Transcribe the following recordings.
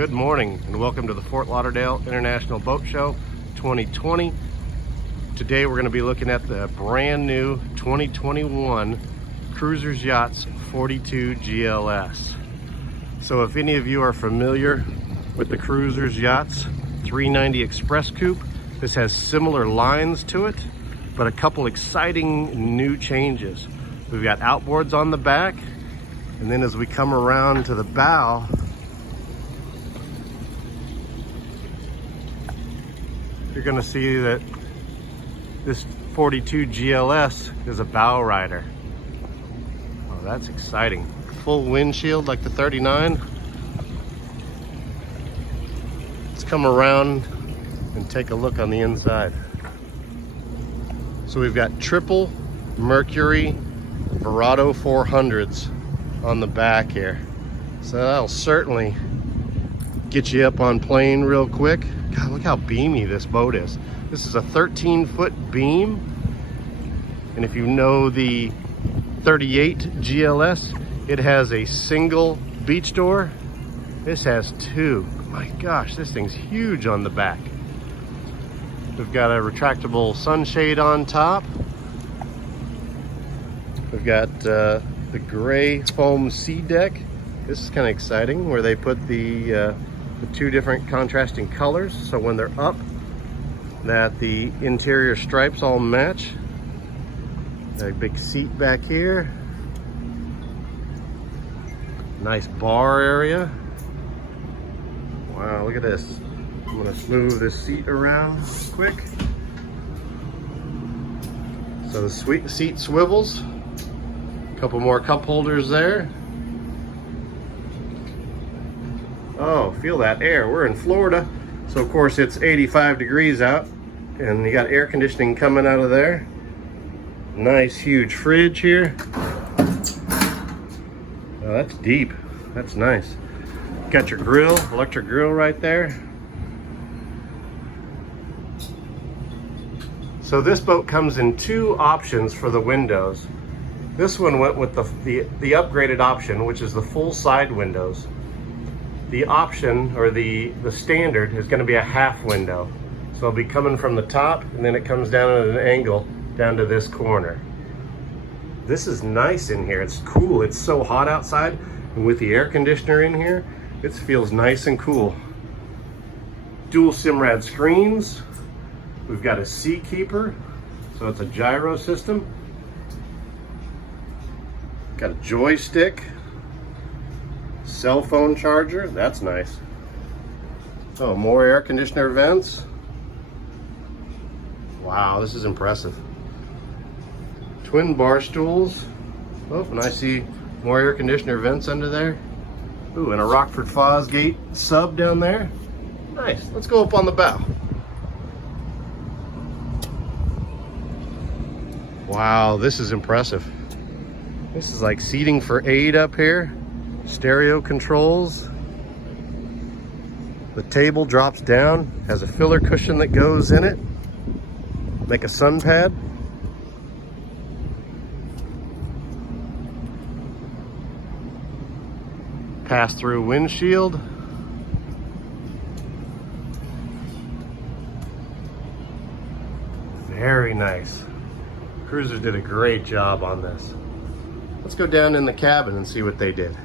Good morning and welcome to the Fort Lauderdale International Boat Show 2020. Today we're going to be looking at the brand new 2021 Cruisers Yachts 42 GLS. So if any of you are familiar with the Cruisers Yachts 390 Express Coupe, this has similar lines to it, but a couple exciting new changes. We've got outboards on the back, and then as we come around to the bow, you're going to see that this 42 GLS is a bow rider. Oh, that's exciting. Full windshield like the 39. Let's come around and take a look on the inside. So we've got triple Mercury Verado 400s on the back here. So that'll certainly get you up on plane real quick. God, look how beamy this boat is. This is a 13-foot beam. And if you know the 38 GLS, it has a single beach door. This has two. My gosh, this thing's huge on the back. We've got a retractable sunshade on top. We've got the gray foam sea deck. This is kind of exciting, where they put the two different contrasting colors, so when they're up, that the interior stripes all match. Got a big seat back here. Nice bar area. Wow, look at this. I'm gonna move this seat around quick. So the seat swivels. A couple more cup holders there. Oh, feel that air. We're in Florida, so of course it's 85 degrees out, and you got air conditioning coming out of there. Nice huge fridge here. Oh, that's deep. That's nice. Got your grill, electric grill right there. So this boat comes in two options for the windows. This one went with the upgraded option, which is the full side windows. The option, or the standard, is going to be a half window. So it'll be coming from the top, and then it comes down at an angle down to this corner. This is nice in here. It's cool. It's so hot outside, and with the air conditioner in here, it feels nice and cool. Dual Simrad screens. We've got a seat keeper, so it's a gyro system. Got a joystick. Cell phone charger, that's nice. Oh, more air conditioner vents. Wow, this is impressive. Twin bar stools. Oh, and I see more air conditioner vents under there. Ooh, and a Rockford Fosgate sub down there. Nice, let's go up on the bow. Wow, this is impressive. This is like seating for 8 up here. Stereo controls. The table drops down, has a filler cushion that goes in it. Make a sun pad. Pass-through windshield. Very nice. Cruisers did a great job on this. Let's go down in the cabin and see what they did.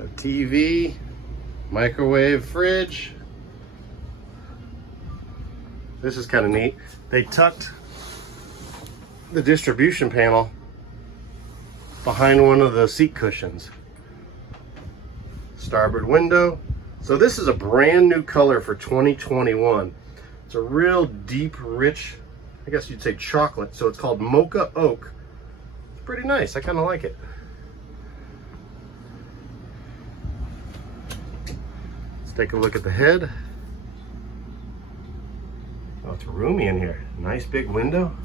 A TV, microwave, fridge. This is kind of neat. They tucked the distribution panel behind one of the seat cushions. Starboard window. So this is a brand new color for 2021. It's a real deep, rich, I guess you'd say chocolate. So it's called Mocha Oak. It's pretty nice. I kind of like it. Take a look at the head. Oh, it's roomy in here. Nice big window.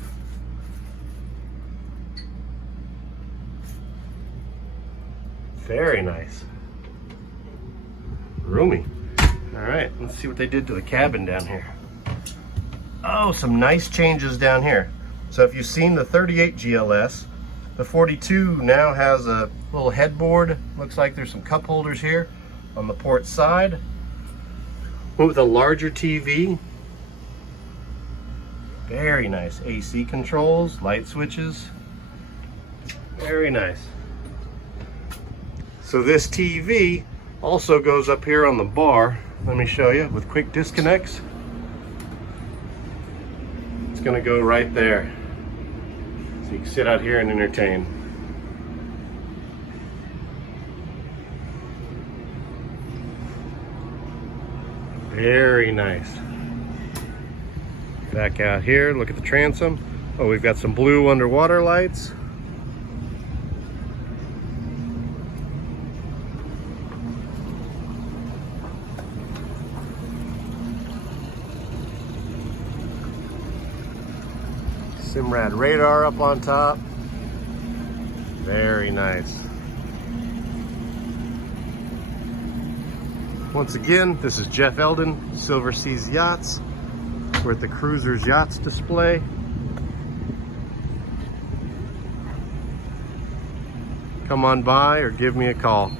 Very nice. Roomy. All right, let's see what they did to the cabin down here. Oh, some nice changes down here. So if you've seen the 38 GLS, The 42 now has a little headboard. Looks like there's some cup holders here on the port side. Went with a larger TV. Very nice. AC controls, light switches. Very nice. So this TV also goes up here on the bar. Let me show you with quick disconnects. It's gonna go right there. So you can sit out here and entertain. Very nice. Back out here, look at the transom. Oh, we've got some blue underwater lights. Simrad radar up on top. Very nice. Once again, this is Jeff Eldon, Silver Seas Yachts. We're at the Cruisers Yachts display. Come on by or give me a call.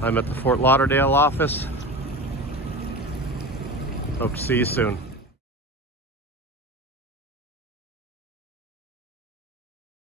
I'm at the Fort Lauderdale office. Hope to see you soon.